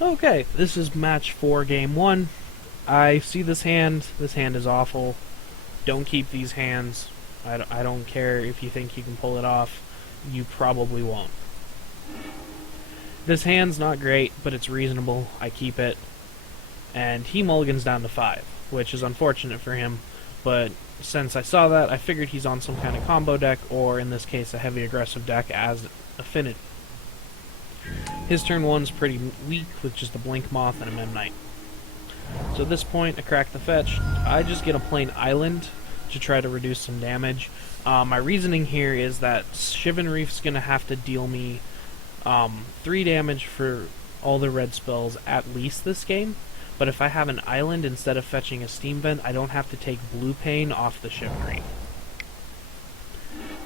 Okay, this is match 4, game 1. I see this hand. This hand is awful. Don't keep these hands. I don't care if you think you can pull it off. You probably won't. This hand's not great, but it's reasonable. I keep it. And he mulligans down to 5, which is unfortunate for him, but since I saw that, I figured he's on some kind of combo deck, or in this case, a heavy aggressive deck as Affinity. His turn 1's pretty weak, with just a Blink Moth and a Mem Knight. So at this point, I crack the fetch. I just get a plain island to try to reduce some damage. My reasoning here is that Shivan Reef's going to have to deal me 3 damage for all the red spells at least this game. But if I have an island instead of fetching a Steam Vent, I don't have to take Blue Pain off the Shivan Reef.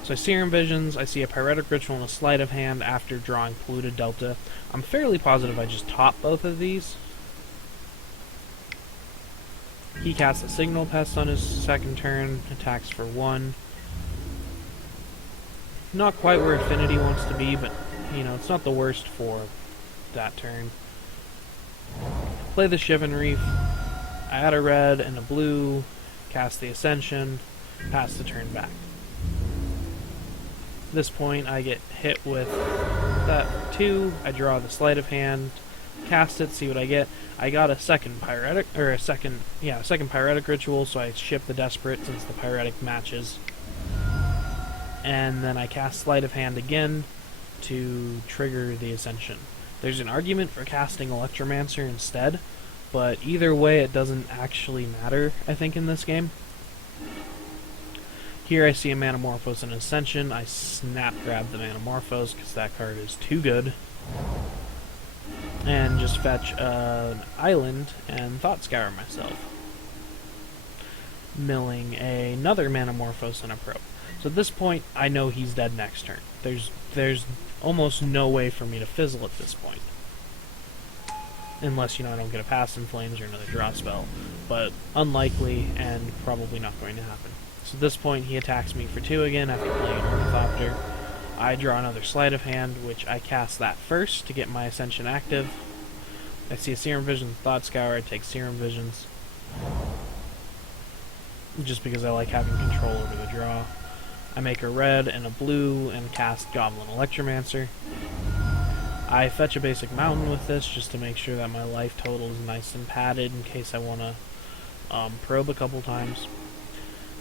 So I Serum Visions, I see a Pyretic Ritual and a Sleight of Hand after drawing Polluted Delta. I'm fairly positive I just top both of these. He casts a Signal Pest on his second turn, attacks for 1. Not quite where Affinity wants to be, but, you know, it's not the worst for that turn. Play the Shivan Reef. I add a red and a blue, cast the Ascension, pass the turn back. At this point, I get hit with that 2. I draw the Sleight of Hand, cast it, see what I get. I got a second Pyretic, or a second Pyretic Ritual, so I ship the Desperate since the Pyretic matches. And then I cast Sleight of Hand again to trigger the Ascension. There's an argument for casting Electromancer instead, but either way it doesn't actually matter, I think, in this game. Here I see a Manamorphose and Ascension. I snap grab the Manamorphose because that card is too good. And just fetch an island and Thought Scour myself. Milling another Manamorphose and a Probe. So at this point, I know he's dead next turn. There's almost no way for me to fizzle at this point. Unless, you know, I don't get a Past in Flames or another draw spell. But unlikely and probably not going to happen. So at this point, he attacks me for 2 again after playing an Ornithopter. I draw another Sleight of Hand, which I cast that first to get my Ascension active. I see a Serum Vision, Thought Scour, I take Serum Visions. Just because I like having control over the draw. I make a red and a blue and cast Goblin Electromancer. I fetch a basic mountain with this just to make sure that my life total is nice and padded in case I want to probe a couple times.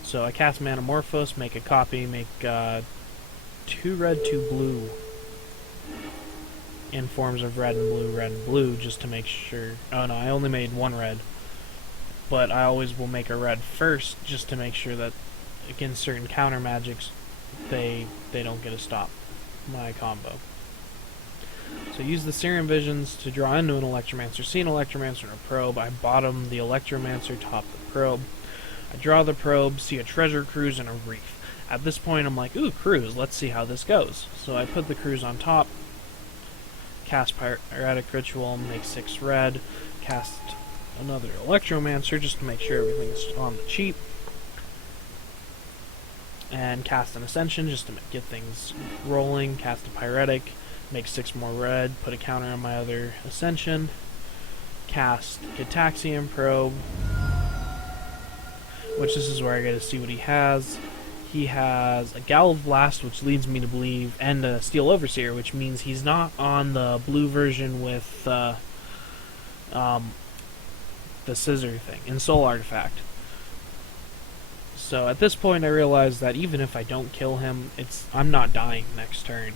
So I cast Manamorphose, make a copy, make 2 red, 2 blue in forms of red and blue just to make sure. Oh no, I only made 1 red. But I always will make a red first just to make sure that against certain counter magics they don't get to stop my combo. So use the Serum Visions to draw into an Electromancer, see an Electromancer and a Probe. I bottom the Electromancer, top the Probe. I draw the Probe, see a Treasure Cruise and a Reef. At this point I'm like, ooh, Cruise, let's see how this goes. So I put the Cruise on top, cast Pyretic Ritual, make 6 red, cast another Electromancer just to make sure everything's on the cheap, and cast an Ascension just to get things rolling, cast a Pyretic, make 6 more red, put a counter on my other Ascension, cast Gitaxian Probe, which this is where I get to see what he has. He has a Galv Blast, which leads me to believe, and a Steel Overseer, which means he's not on the blue version with the scissor thing, in Soul Artifact. So at this point I realize that even if I don't kill him, I'm not dying next turn.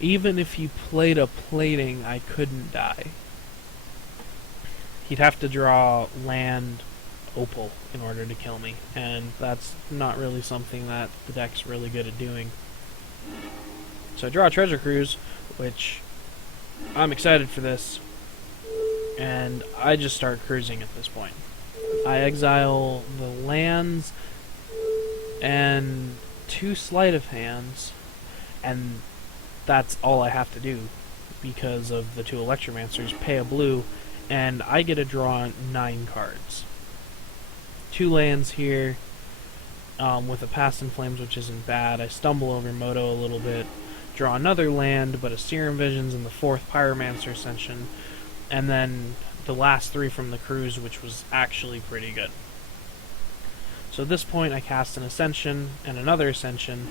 Even if he played a Plating, I couldn't die. He'd have to draw land Opal in order to kill me, and that's not really something that the deck's really good at doing. So I draw a Treasure Cruise, which I'm excited for this, and I just start cruising at this point. I exile the lands and 2 Sleight of Hands, and that's all I have to do because of the 2 Electromancers. Pay a blue, and I get to draw 9 cards. 2 lands here, with a Past in Flames, which isn't bad. I stumble over Moto a little bit, draw another land, but a Serum Visions in the 4th Pyromancer Ascension, and then the last 3 from the cruise, which was actually pretty good. So at this point, I cast an Ascension and another Ascension,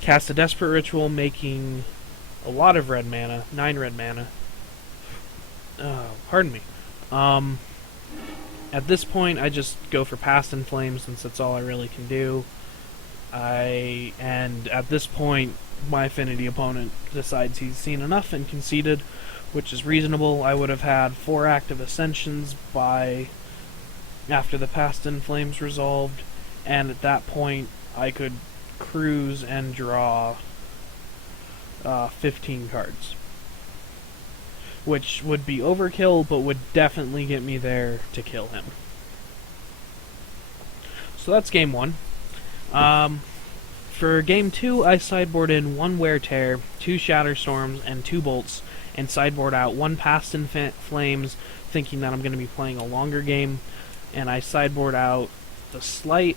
cast a Desperate Ritual, making a lot of red mana, 9 red mana. Pardon me. At this point, I just go for Past in Flames, since that's all I really can do. And at this point, my Affinity opponent decides he's seen enough and conceded, which is reasonable. I would have had 4 active Ascensions by after the Past in Flames resolved, and at that point, I could cruise and draw 15 cards, which would be overkill, but would definitely get me there to kill him. So that's game 1. For game 2, I sideboard in 1 Wear Tear, 2 Shatter Storms, and 2 Bolts, and sideboard out 1 Past in Flames, thinking that I'm going to be playing a longer game, and I sideboard out the Slight,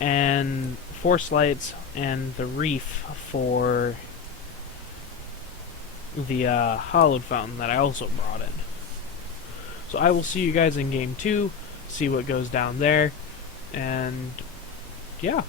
and 4 Slights, and the Reef for the Hallowed Fountain that I also brought in. So I will see you guys in game 2, see what goes down there, and yeah.